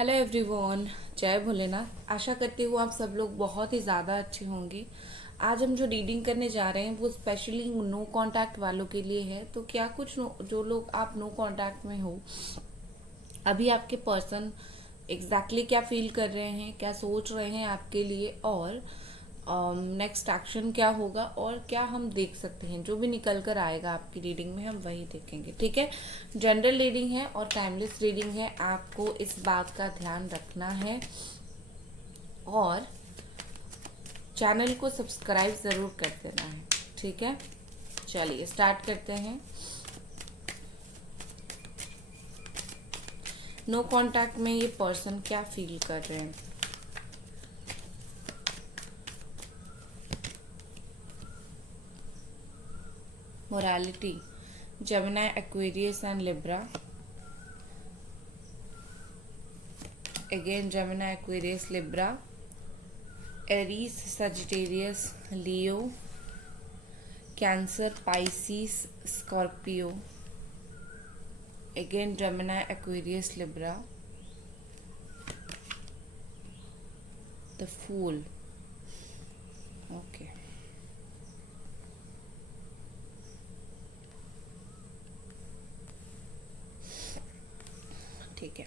Hello everyone, जय भोलेनाथ। आशा करती हूँ आप सब लोग बहुत ही ज़्यादा अच्छे होंगे। आज हम जो रीडिंग करने जा रहे हैं वो स्पेशली नो कांटेक्ट वालों के लिए है। तो क्या कुछ जो लोग आप नो कांटेक्ट में हो, अभी आपके पर्सन एग्जैक्टली क्या फील कर रहे हैं, क्या सोच रहे हैं आपके लिए, और नेक्स्ट एक्शन क्या होगा, और क्या हम देख सकते हैं। जो भी निकल कर आएगा आपकी रीडिंग में हम वही देखेंगे, ठीक है। जनरल रीडिंग है और टाइमलेस रीडिंग है, आपको इस बात का ध्यान रखना है और चैनल को सब्सक्राइब ज़रूर कर देना है, ठीक है। चलिए स्टार्ट करते हैं। नो कांटेक्ट में ये पर्सन क्या फील कर रहे हैं। Morality, Gemini, Aquarius and Libra. Again Gemini, Aquarius, Libra, Aries, Sagittarius, Leo, Cancer, Pisces, Scorpio. Again Gemini, Aquarius, Libra, the fool. Okay, ठीक है।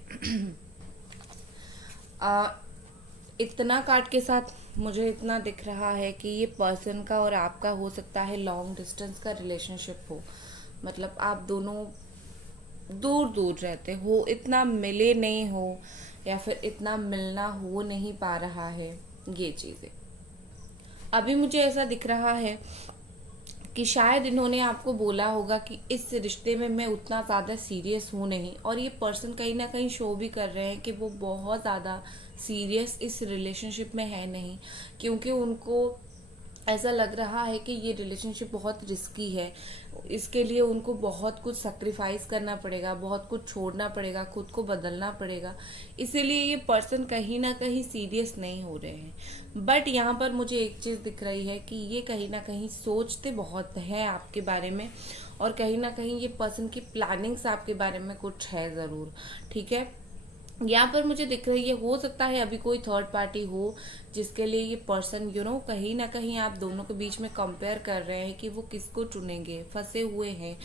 इतना कार्ड के साथ मुझे इतना दिख रहा है कि ये पर्सन का और आपका हो सकता है लॉन्ग डिस्टेंस का रिलेशनशिप हो। मतलब आप दोनों दूर दूर रहते हो, इतना मिले नहीं हो, या फिर इतना मिलना हो नहीं पा रहा है। ये चीज़ें अभी मुझे ऐसा दिख रहा है कि शायद इन्होंने आपको बोला होगा कि इस रिश्ते में मैं उतना ज़्यादा सीरियस हूँ नहीं, और ये पर्सन कहीं ना कहीं शो भी कर रहे हैं कि वो बहुत ज़्यादा सीरियस इस रिलेशनशिप में है नहीं, क्योंकि उनको ऐसा लग रहा है कि ये रिलेशनशिप बहुत रिस्की है। इसके लिए उनको बहुत कुछ सेक्रीफाइस करना पड़ेगा, बहुत कुछ छोड़ना पड़ेगा, खुद को बदलना पड़ेगा। इसीलिए ये पर्सन कहीं ना कहीं सीरियस नहीं हो रहे हैं। बट यहाँ पर मुझे एक चीज़ दिख रही है कि ये कहीं ना कहीं सोचते बहुत हैं आपके बारे में, और कहीं ना कहीं ये पर्सन की प्लानिंग्स आपके बारे में कुछ है ज़रूर, ठीक है। यहाँ पर मुझे दिख रही है, हो सकता है अभी कोई थर्ड पार्टी हो जिसके लिए ये पर्सन कहीं ना कहीं आप दोनों के बीच में कंपेयर कर रहे हैं कि वो किसको चुनेंगे, फंसे हुए हैं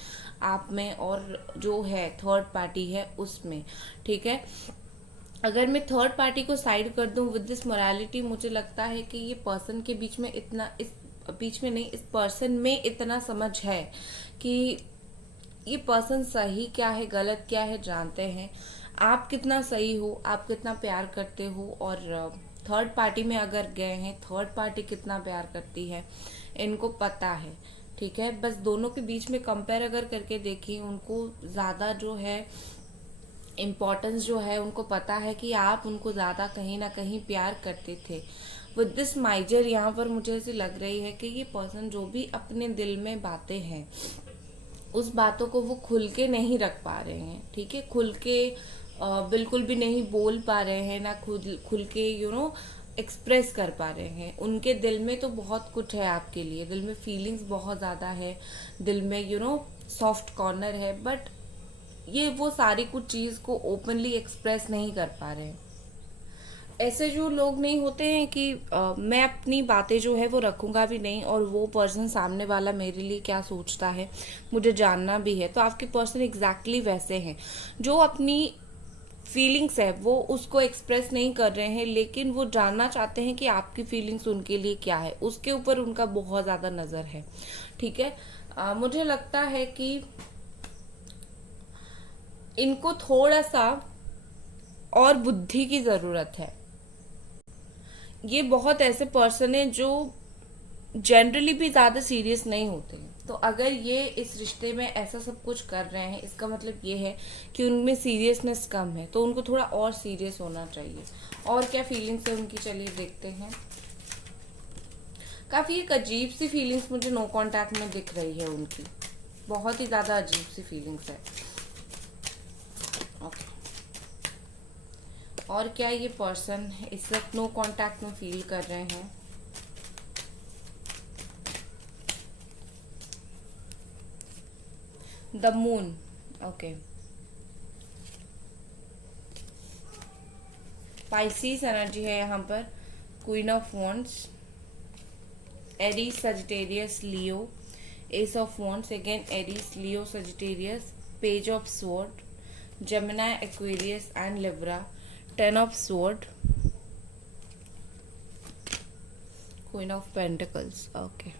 आप में और जो है थर्ड पार्टी है उसमें, ठीक है। अगर मैं थर्ड पार्टी को साइड कर दूं विद दिस मोरालिटी, मुझे लगता है कि ये पर्सन के बीच में इतना, इस बीच में नहीं, इस पर्सन में इतना समझ है कि ये पर्सन सही क्या है गलत क्या है जानते हैं। आप कितना सही हो, आप कितना प्यार करते हो, और थर्ड पार्टी में अगर गए हैं, थर्ड पार्टी कितना प्यार करती है इनको पता है, ठीक है। बस दोनों के बीच में कंपेयर अगर करके देखिए, उनको ज़्यादा जो है इम्पोर्टेंस जो है, उनको पता है कि आप उनको ज़्यादा कहीं ना कहीं प्यार करते थे। विद दिस माइजर, यहाँ पर मुझे ऐसी लग रही है कि ये पर्सन जो भी अपने दिल में बातें हैं उस बातों को वो खुल के नहीं रख पा रहे हैं, ठीक है। खुल के बिल्कुल भी नहीं बोल पा रहे हैं, ना खुद खुल के एक्सप्रेस कर पा रहे हैं। उनके दिल में तो बहुत कुछ है आपके लिए, दिल में फीलिंग्स बहुत ज़्यादा है, दिल में सॉफ्ट कॉर्नर है, बट ये वो सारी कुछ चीज़ को ओपनली एक्सप्रेस नहीं कर पा रहे हैं। ऐसे जो लोग नहीं होते हैं कि मैं अपनी बातें जो है वो रखूंगा भी नहीं, और वो पर्सन सामने वाला मेरे लिए क्या सोचता है मुझे जानना भी है। तो आपके पर्सन एग्जैक्टली वैसे हैं, जो अपनी फीलिंग्स है वो उसको एक्सप्रेस नहीं कर रहे हैं, लेकिन वो जानना चाहते हैं कि आपकी फीलिंग्स उनके लिए क्या है, उसके ऊपर उनका बहुत ज़्यादा नज़र है, ठीक है। मुझे लगता है कि इनको थोड़ा सा और बुद्धि की ज़रूरत है। ये बहुत ऐसे पर्सन है जो जनरली भी ज्यादा सीरियस नहीं होते हैं। तो अगर ये इस रिश्ते में ऐसा सब कुछ कर रहे हैं, इसका मतलब ये है कि उनमें सीरियसनेस कम है, तो उनको थोड़ा और सीरियस होना चाहिए। और क्या फीलिंग्स है उनकी, चलिए देखते हैं। काफी एक अजीब सी फीलिंग्स मुझे नो कांटेक्ट में दिख रही है उनकी, बहुत ही ज्यादा अजीब सी फीलिंग्स है। ओके, और क्या ये पर्सन इस वक्त नो कांटेक्ट में फील कर रहे हैं। The moon, okay. Pisces energy है यहाँ पर, queen of wands, Aries, Sagittarius, Leo, S of wands, again Aries, Leo, Sagittarius, page of sword, Gemini, Aquarius and Libra, ten of sword, queen of pentacles. Okay,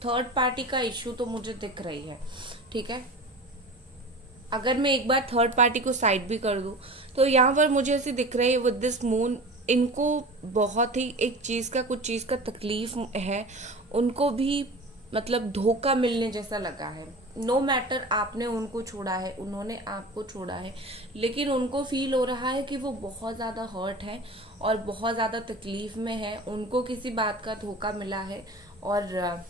third party का issue तो मुझे दिख रही है, ठीक है। अगर मैं एक बार थर्ड पार्टी को साइड भी कर दूं तो यहाँ पर मुझे ऐसे दिख रही है विद दिस मून, इनको बहुत ही एक चीज का, कुछ चीज का तकलीफ है, उनको भी मतलब धोखा मिलने जैसा लगा है। नो मैटर आपने उनको छोड़ा है, उन्होंने आपको छोड़ा है, लेकिन उनको फील हो रहा है कि वो बहुत ज्यादा हर्ट है और बहुत ज्यादा तकलीफ में है, उनको किसी बात का धोखा मिला है और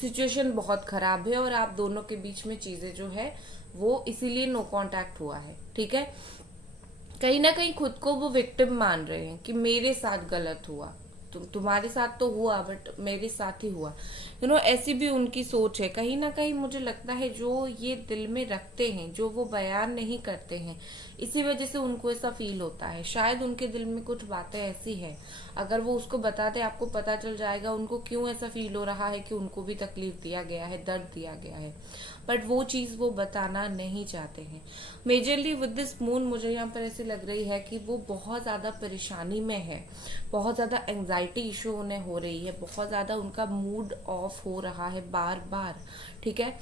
सिचुएशन बहुत खराब है और आप दोनों के बीच में चीजें जो है वो इसीलिए नो कांटेक्ट हुआ है, ठीक है। कहीं ना कहीं खुद को वो विक्टिम मान रहे हैं कि मेरे साथ गलत हुआ, तुम्हारे साथ तो हुआ बट मेरे साथ ही हुआ, ऐसी भी उनकी सोच है। कहीं ना कहीं मुझे लगता है जो ये दिल में रखते हैं, जो वो बयान नहीं करते हैं, इसी वजह से उनको ऐसा फील होता है। शायद उनके दिल में कुछ बातें ऐसी है, अगर वो उसको बताते आपको पता चल जाएगा उनको क्यों ऐसा फील हो रहा है कि उनको भी तकलीफ दिया गया है, दर्द दिया गया है, बट वो चीज वो बताना नहीं चाहते हैं। मेजरली विद दिस मून मुझे यहाँ पर ऐसे लग रही है कि वो बहुत ज्यादा परेशानी में है, बहुत ज्यादा एंजाइटी इशू उन्हें हो रही है, बहुत ज्यादा उनका मूड ऑफ हो रहा है बार बार, ठीक है।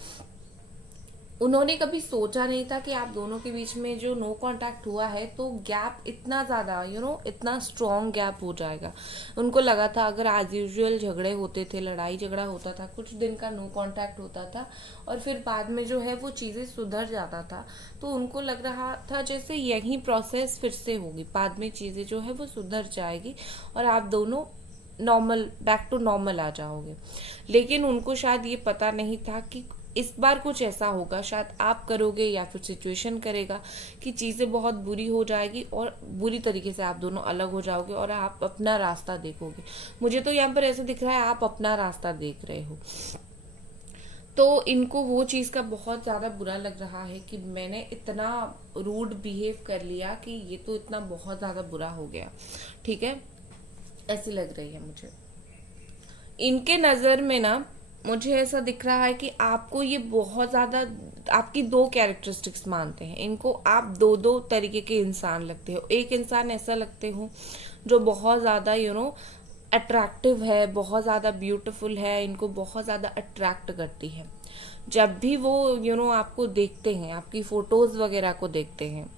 उन्होंने कभी सोचा नहीं था कि आप दोनों के बीच में जो नो कांटेक्ट हुआ है तो गैप इतना ज्यादा इतना स्ट्रॉन्ग गैप हो जाएगा। उनको लगा था अगर एज यूजुअल झगड़े होते थे, लड़ाई झगड़ा होता था, कुछ दिन का नो कांटेक्ट होता था और फिर बाद में जो है वो चीजें सुधर जाता था, तो उनको लग रहा था जैसे यही प्रोसेस फिर से होगी, बाद में चीजें जो है वो सुधर जाएगी और आप दोनों नॉर्मल, बैक टू नॉर्मल आ जाओगे। लेकिन उनको शायद ये पता नहीं था कि इस बार कुछ ऐसा होगा, शायद आप करोगे या फिर सिचुएशन करेगा कि चीजें बहुत बुरी हो जाएगी और बुरी तरीके से आप दोनों अलग हो जाओगे और आप अपना रास्ता देखोगे। मुझे तो यहाँ पर ऐसा दिख रहा है आप अपना रास्ता देख रहे हो, तो इनको वो चीज का बहुत ज्यादा बुरा लग रहा है कि मैंने इतना रूड बिहेव कर लिया कि ये तो इतना बहुत ज्यादा बुरा हो गया, ठीक है, ऐसी लग रही है मुझे। इनके नजर में ना मुझे ऐसा दिख रहा है कि आपको ये बहुत ज्यादा, आपकी दो कैरेक्टरिस्टिक्स मानते हैं इनको, आप दो दो तरीके के इंसान लगते हो। एक इंसान ऐसा लगते हो जो बहुत ज्यादा अट्रैक्टिव है, बहुत ज्यादा ब्यूटीफुल है, इनको बहुत ज्यादा अट्रैक्ट करती है। जब भी वो आपको देखते हैं, आपकी फोटोज वगैरह को देखते हैं,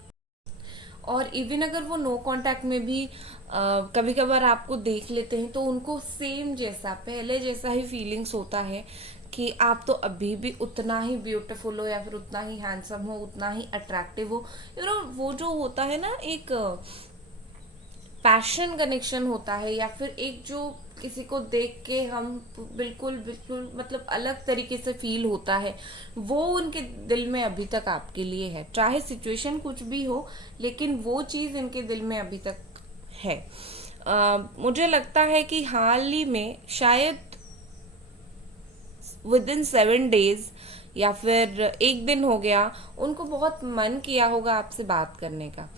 और इवन अगर वो नो कांटेक्ट में भी कभी कभार आपको देख लेते हैं तो उनको सेम जैसा, पहले जैसा ही फीलिंग्स होता है कि आप तो अभी भी उतना ही ब्यूटीफुल हो या फिर उतना ही हैंडसम हो, उतना ही अट्रैक्टिव हो। वो जो होता है ना, एक पैशन कनेक्शन होता है या फिर एक जो किसी को देख के हम बिल्कुल बिल्कुल मतलब अलग तरीके से फील होता है, वो उनके दिल में अभी तक आपके लिए है। चाहे सिचुएशन कुछ भी हो, लेकिन वो चीज इनके दिल में अभी तक है। मुझे लगता है कि हाल ही में शायद विद इन 7 days या फिर एक दिन हो गया, उनको बहुत मन किया होगा आपसे बात करने का।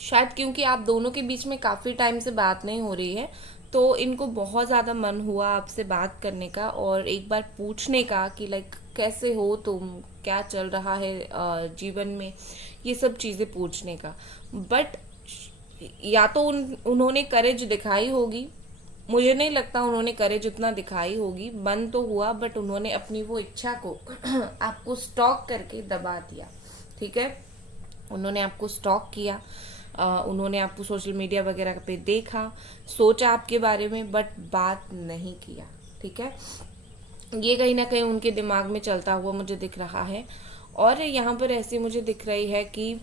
शायद क्योंकि आप दोनों के बीच में काफी टाइम से बात नहीं हो रही है, तो इनको बहुत ज्यादा मन हुआ आपसे बात करने का और एक बार पूछने का कि लाइक कैसे हो तुम, क्या चल रहा है जीवन में, ये सब चीजें पूछने का। बट या तो उन्होंने करेज दिखाई होगी, मुझे नहीं लगता उन्होंने करेज उतना दिखाई होगी, मन तो हुआ बट उन्होंने अपनी वो इच्छा को आपको स्टॉक करके दबा दिया, ठीक है। उन्होंने आपको स्टॉक किया, उन्होंने आपको सोशल मीडिया वगैरह पे देखा, सोचा आपके बारे में बट बात नहीं किया, ठीक है। ये कहीं ना कहीं उनके दिमाग में चलता हुआ मुझे दिख रहा है। और यहाँ पर ऐसी मुझे दिख रही है कि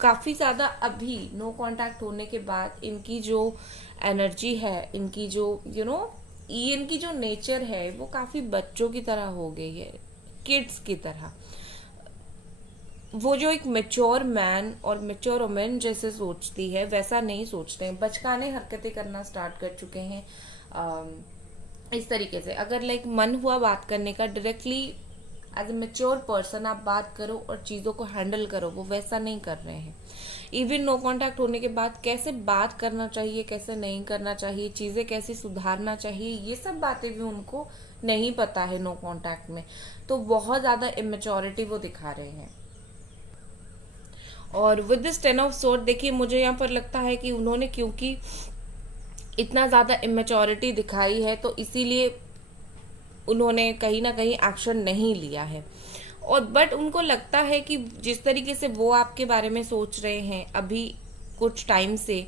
काफी ज्यादा अभी नो कांटेक्ट होने के बाद इनकी जो एनर्जी है, इनकी जो इनकी जो नेचर है वो काफी बच्चों की तरह हो गई है, किड्स की तरह। वो जो एक मेच्योर मैन और मेच्योर वुमेन जैसे सोचती है वैसा नहीं सोचते हैं, बचकाने हरकतें करना स्टार्ट कर चुके हैं। इस तरीके से अगर लाइक मन हुआ बात करने का, directly as a mature person आप बात करो और चीजों को हैंडल करो, वो वैसा नहीं कर रहे हैं। इवन नो कांटेक्ट होने के बाद कैसे बात करना चाहिए, कैसे नहीं करना चाहिए, चीज़ें कैसे सुधारना चाहिए, ये सब बातें भी उनको नहीं पता है नो कांटेक्ट में। तो बहुत ज़्यादा इमेच्योरिटी वो दिखा रहे हैं। और विद दिस 10 ऑफ सोर्ड देखिए, मुझे यहाँ पर लगता है कि उन्होंने क्योंकि इतना ज़्यादा इमेच्योरिटी दिखाई है तो इसीलिए उन्होंने कहीं ना कहीं एक्शन नहीं लिया है। और बट उनको लगता है कि जिस तरीके से वो आपके बारे में सोच रहे हैं अभी कुछ टाइम से,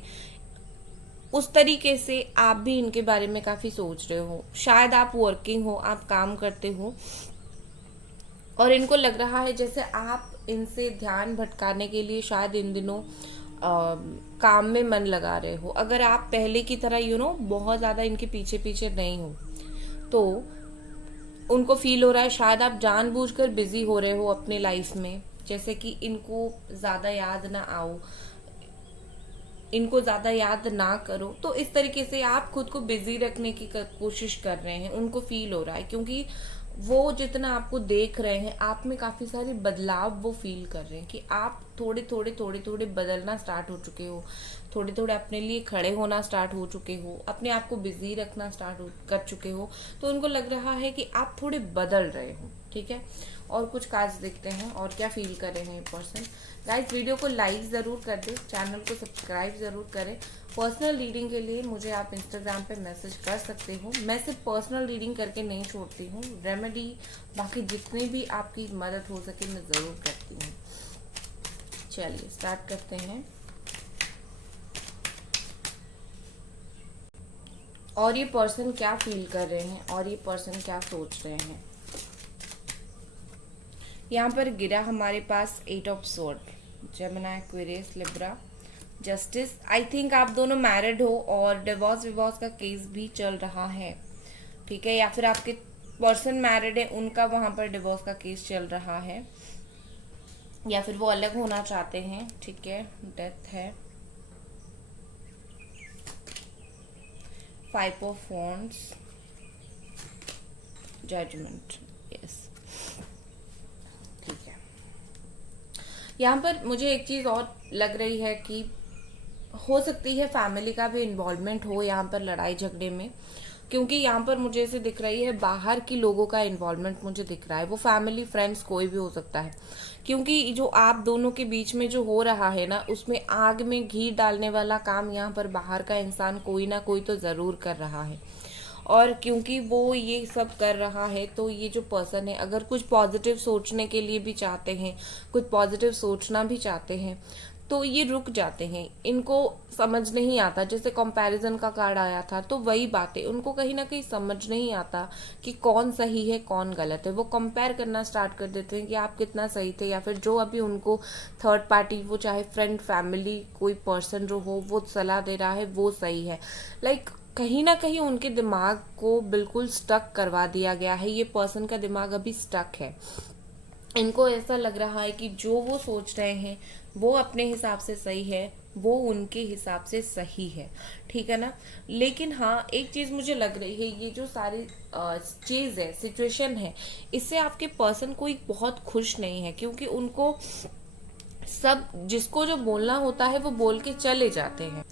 उस तरीके से आप भी इनके बारे में काफ़ी सोच रहे हो। शायद आप वर्किंग हो, आप काम करते हो, और इनको लग रहा है जैसे आप इनसे ध्यान भटकाने के लिए शायद इन दिनों काम में मन लगा रहे हो। अगर आप पहले की तरह बहुत ज़्यादा इनके पीछे पीछे नहीं हो, तो उनको फील हो रहा है शायद आप जानबूझकर बिजी हो रहे हो अपने लाइफ में, जैसे कि इनको ज़्यादा याद ना आओ, इनको ज़्यादा याद ना करो। तो इस तरीके से आप खुद को बिजी रखने की कोशिश कर रहे हैं, उनको फील हो रहा है, क्योंकि वो जितना आपको देख रहे हैं आप में काफ़ी सारे बदलाव वो फील कर रहे हैं कि आप थोड़े थोड़े बदलना स्टार्ट हो चुके हो, थोड़े थोड़े अपने लिए खड़े होना स्टार्ट हो चुके हो, अपने आप को बिजी रखना स्टार्ट कर चुके हो। तो उनको लग रहा है कि आप थोड़े बदल रहे हो। ठीक है, और कुछ कार्ड्स देखते हैं और क्या फील कर रहे हैं ये पर्सन। गाइस, वीडियो को लाइक ज़रूर कर दें, चैनल को सब्सक्राइब ज़रूर करें। पर्सनल रीडिंग के लिए मुझे आप इंस्टाग्राम पे मैसेज कर सकते हो। मैं सिर्फ पर्सनल रीडिंग करके नहीं छोड़ती हूँ, रेमेडी बाकी जितनी भी आपकी मदद हो सके मैं ज़रूर करती हूँ। चलिए स्टार्ट करते हैं। और ये पर्सन क्या फील कर रहे हैं और ये पर्सन क्या सोच रहे हैं। यहाँ पर गिरा हमारे पास 8 of sword, Gemini, Aquarius, Libra, justice. I think आप दोनों मैरिड हो और डिवोर्स का केस भी चल रहा है। ठीक है, या फिर आपके पर्सन मैरिड है, उनका वहां पर डिवोर्स का केस चल रहा है, या फिर वो अलग होना चाहते हैं। ठीक है, डेथ है, 5 ऑफ वॉन्ड्स, जजमेंट। यस, ठीक है। यहाँ पर मुझे एक चीज़ और लग रही है कि हो सकती है फैमिली का भी इन्वॉल्वमेंट हो यहाँ पर लड़ाई झगड़े में, क्योंकि यहाँ पर मुझे ऐसे दिख रही है बाहर की लोगों का इन्वॉल्वमेंट मुझे दिख रहा है। वो फैमिली, फ्रेंड्स, कोई भी हो सकता है, क्योंकि जो आप दोनों के बीच में जो हो रहा है ना, उसमें आग में घी डालने वाला काम यहाँ पर बाहर का इंसान कोई ना कोई तो ज़रूर कर रहा है। और क्योंकि वो ये सब कर रहा है तो ये जो पर्सन है अगर कुछ पॉजिटिव सोचने के लिए भी चाहते हैं, कुछ पॉजिटिव सोचना भी चाहते हैं, तो ये रुक जाते हैं। इनको समझ नहीं आता, जैसे कंपैरिजन का कार्ड आया था तो वही बात है, उनको कहीं ना कहीं समझ नहीं आता कि कौन सही है कौन गलत है। वो कंपेयर करना स्टार्ट कर देते हैं कि आप कितना सही थे, या फिर जो अभी उनको थर्ड पार्टी, वो चाहे फ्रेंड, फैमिली, कोई पर्सन जो हो वो सलाह दे रहा है वो सही है। लाइक कहीं ना कहीं उनके दिमाग को बिल्कुल स्टक करवा दिया गया है। ये पर्सन का दिमाग अभी स्टक है। इनको ऐसा लग रहा है कि जो वो सोच रहे हैं वो अपने हिसाब से सही है, वो उनके हिसाब से सही है। ठीक है ना। लेकिन हाँ, एक चीज मुझे लग रही है, ये जो सारी चीज है, सिचुएशन है, इससे आपके पर्सन कोई बहुत खुश नहीं है, क्योंकि उनको सब जिसको जो बोलना होता है वो बोल के चले जाते हैं,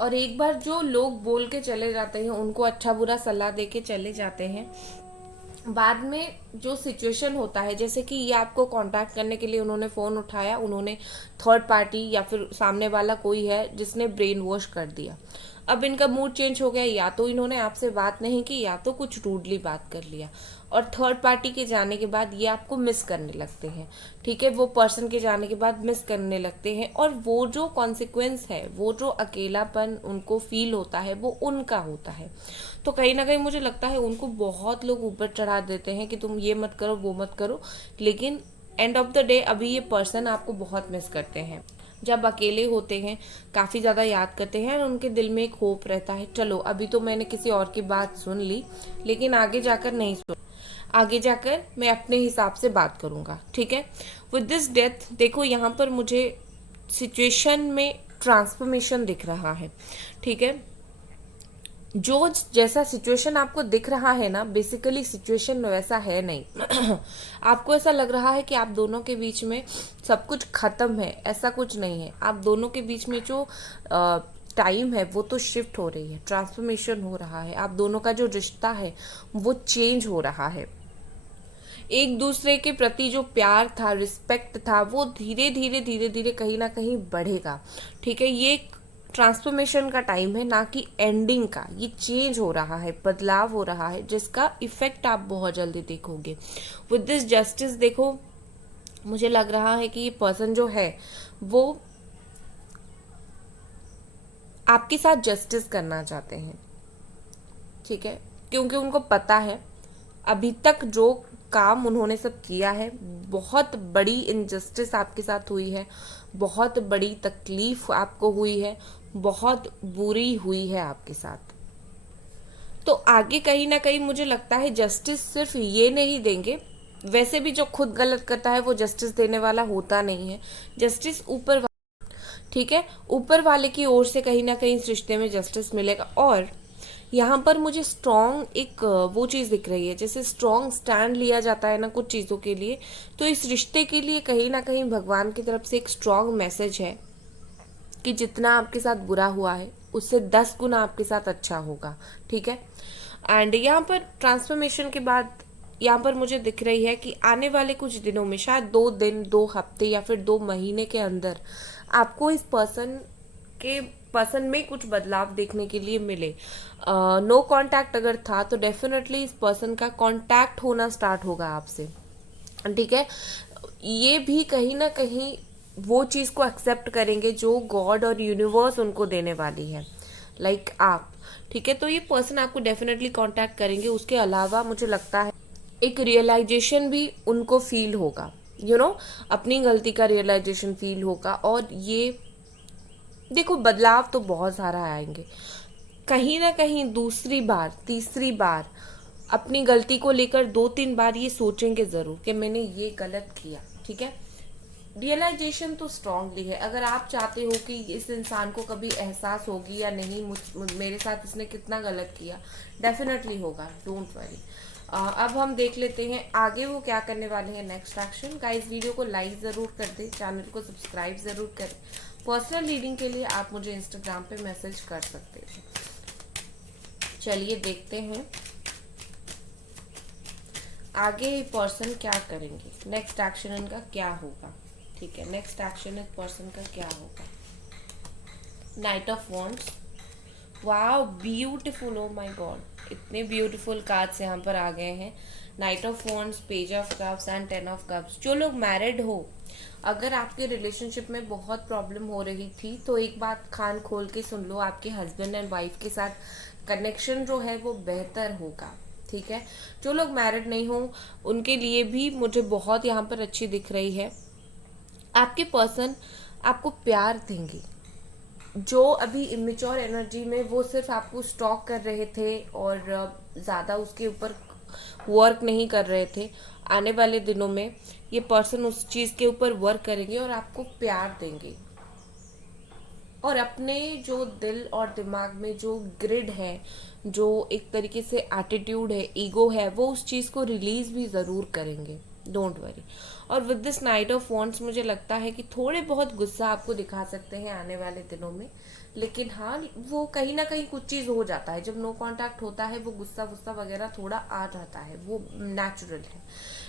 और एक बार जो लोग बोल के चले जाते हैं, उनको अच्छा बुरा सलाह दे के चले जाते हैं, बाद में जो सिचुएशन होता है, जैसे कि ये आपको कांटेक्ट करने के लिए उन्होंने फ़ोन उठाया, उन्होंने थर्ड पार्टी या फिर सामने वाला कोई है जिसने ब्रेन वॉश कर दिया। अब इनका मूड चेंज हो गया, या तो इन्होंने आपसे बात नहीं की या तो कुछ रूडली बात कर लिया, और थर्ड पार्टी के जाने के बाद ये आपको मिस करने लगते हैं। ठीक है, वो पर्सन के जाने के बाद मिस करने लगते हैं, और वो जो कॉन्सिक्वेंस है, वो जो अकेलापन उनको फील होता है वो उनका होता है। तो कहीं ना कहीं मुझे लगता है उनको बहुत लोग ऊपर चढ़ा देते हैं कि तुम ये मत करो वो मत करो, लेकिन एंड ऑफ द डे अभी ये पर्सन आपको बहुत मिस करते हैं। जब अकेले होते हैं काफ़ी ज़्यादा याद करते हैं, और उनके दिल में एक होप रहता है, चलो अभी तो मैंने किसी और की बात सुन ली, लेकिन आगे जाकर नहीं सुन, आगे जाकर मैं अपने हिसाब से बात करूँगा। ठीक है, विद दिस डेथ देखो यहाँ पर मुझे सिचुएशन में ट्रांसफॉर्मेशन दिख रहा है। ठीक है, जो जैसा सिचुएशन आपको दिख रहा है ना, बेसिकली सिचुएशन वैसा है नहीं। आपको ऐसा लग रहा है कि आप दोनों के बीच में सब कुछ खत्म है, ऐसा कुछ नहीं है। आप दोनों के बीच में जो टाइम है वो तो शिफ्ट हो रही है, ट्रांसफॉर्मेशन हो रहा है। आप दोनों का जो रिश्ता है वो चेंज हो रहा है। एक दूसरे के प्रति जो प्यार था, रिस्पेक्ट था, वो धीरे धीरे धीरे धीरे कहीं ना कहीं बढ़ेगा। ठीक है, ये ट्रांसफॉर्मेशन का टाइम है, ना कि एंडिंग का। ये चेंज हो रहा है, बदलाव हो रहा है, जिसका इफेक्ट आप बहुत जल्दी देखोगे। विद दिस जस्टिस देखो, मुझे लग रहा है कि ये पर्सन जो है वो आपके साथ जस्टिस करना चाहते हैं। ठीक है, क्योंकि उनको पता है अभी तक जो काम उन्होंने सब किया है, बहुत बड़ी इनजस्टिस आपके साथ हुई है, बहुत बड़ी तकलीफ आपको हुई है, बहुत बुरी हुई है आपके साथ। तो आगे कहीं ना कहीं मुझे लगता है जस्टिस सिर्फ ये नहीं देंगे। वैसे भी जो खुद गलत करता है वो जस्टिस देने वाला होता नहीं है। जस्टिस ऊपर, ठीक है, ऊपर वाले की ओर से कहीं ना कहीं इस रिश्ते में जस्टिस मिलेगा। और यहाँ पर मुझे स्ट्रॉन्ग एक वो चीज़ दिख रही है, जैसे स्ट्रॉन्ग स्टैंड लिया जाता है ना कुछ चीज़ों के लिए, तो इस रिश्ते के लिए कहीं ना कहीं भगवान की तरफ से एक स्ट्रॉन्ग मैसेज है कि जितना आपके साथ बुरा हुआ है उससे 10 गुना आपके साथ अच्छा होगा। ठीक है, एंड यहाँ पर ट्रांसफॉर्मेशन के बाद यहाँ पर मुझे दिख रही है कि आने वाले कुछ दिनों में, शायद 2 दिन, 2 हफ्ते या फिर 2 महीने के अंदर आपको इस पर्सन में कुछ बदलाव देखने के लिए मिले। नो कांटेक्ट अगर था तो डेफिनेटली इस पर्सन का कांटेक्ट होना स्टार्ट होगा आपसे। ठीक है, ये भी कहीं ना कहीं वो चीज़ को एक्सेप्ट करेंगे जो गॉड और यूनिवर्स उनको देने वाली है, लाइक आप। ठीक है, तो ये पर्सन आपको डेफिनेटली कांटेक्ट करेंगे। उसके अलावा मुझे लगता है एक रियलाइजेशन भी उनको फील होगा, अपनी गलती का रियलाइजेशन फील होगा। और ये देखो, बदलाव तो बहुत सारा आएंगे। कहीं ना कहीं दूसरी बार, तीसरी बार अपनी गलती को लेकर 2-3 बार ये सोचेंगे जरूर कि मैंने ये गलत किया। ठीक है, रियलाइजेशन तो स्ट्रांगली है। अगर आप चाहते हो कि इस इंसान को कभी एहसास होगी या नहीं मेरे साथ इसने कितना गलत किया, डेफिनेटली होगा, डोंट वरी। अब हम देख लेते हैं आगे वो क्या करने वाले हैं, नेक्स्ट एक्शन। गाइस, वीडियो को लाइक ज़रूर कर दें, चैनल को सब्सक्राइब ज़रूर करें। पर्सनल रीडिंग के लिए आप मुझे इंस्टाग्राम पे मैसेज कर सकते हैं। चलिए देखते हैं आगे पर्सन क्या करेंगे, नेक्स्ट एक्शन इनका क्या होगा। ठीक है, नेक्स्ट एक्शन इस पर्सन का क्या होगा। Night of wands, wow beautiful, oh my God, इतने ब्यूटीफुल कार्ड्स यहाँ पर आ गए हैं। Night of wands, page of cups and 10 of cups. जो लोग मैरिड हो, अगर आपके रिलेशनशिप में बहुत प्रॉब्लम हो रही थी तो एक बात कान खोल के सुन लो, आपके हस्बैंड एंड वाइफ के साथ कनेक्शन जो है वो बेहतर होगा। ठीक है, जो लोग मैरिड नहीं हो उनके लिए भी मुझे बहुत यहाँ पर अच्छी दिख रही है। आपके पर्सन आपको प्यार देंगे। जो अभी इमेच्योर एनर्जी में वो सिर्फ आपको स्टॉक कर रहे थे और ज़्यादा उसके ऊपर वर्क नहीं कर रहे थे, आने वाले दिनों में ये पर्सन उस चीज़ के ऊपर वर्क करेंगे और आपको प्यार देंगे। और अपने जो दिल और दिमाग में जो ग्रिड है, जो एक तरीके से एटीट्यूड है, ईगो है, वो उस चीज़ को रिलीज भी ज़रूर करेंगे, डोंट वरी। और with this night of wands मुझे लगता है कि थोड़े बहुत गुस्सा आपको दिखा सकते हैं आने वाले दिनों में, लेकिन हाँ, वो कहीं ना कहीं कुछ चीज़ हो जाता है जब नो कांटेक्ट होता है, वो गुस्सा वुस्सा वगैरह थोड़ा आ जाता है, वो नेचुरल है।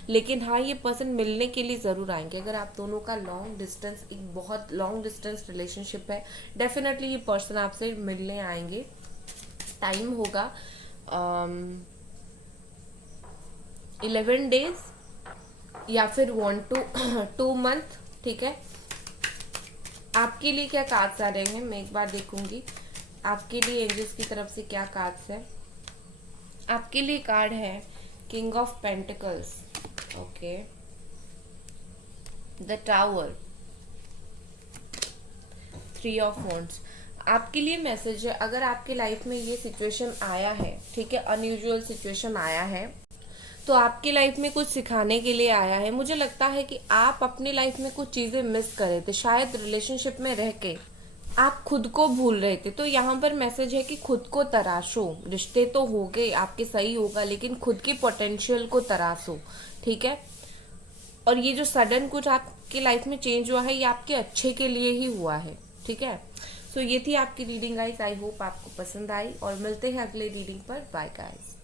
लेकिन हाँ, ये पर्सन मिलने के लिए ज़रूर आएंगे। अगर आप दोनों का लॉन्ग डिस्टेंस, एक बहुत लॉन्ग डिस्टेंस रिलेशनशिप है, डेफिनेटली ये पर्सन आपसे मिलने आएंगे। टाइम होगा 11 डेज या फिर 1 to 2 month। ठीक है, आपके लिए क्या कार्ड्स आ रहे हैं मैं एक बार देखूंगी। आपके लिए एंजल्स की तरफ से क्या कार्ड्स है। आपके लिए कार्ड है king of pentacles, okay, the tower, 3 of wands. आपके लिए मैसेज है, अगर आपके लाइफ में ये सिचुएशन आया है, ठीक है, अनयूजुअल सिचुएशन आया है, तो आपकी लाइफ में कुछ सिखाने के लिए आया है। मुझे लगता है कि आप अपनी लाइफ में कुछ चीज़ें मिस कर रहे थे, शायद रिलेशनशिप में रह के आप खुद को भूल रहे थे। तो यहाँ पर मैसेज है कि खुद को तराशो। रिश्ते तो हो गए आपके, सही होगा, लेकिन खुद की पोटेंशियल को तराशो, ठीक है। और ये जो सडन कुछ आपकी लाइफ में चेंज हुआ है, ये आपके अच्छे के लिए ही हुआ है, ठीक है। सो ये थी आपकी रीडिंग गाइस। आई होप आपको पसंद आई, और मिलते हैं अगले रीडिंग पर। Bye guys.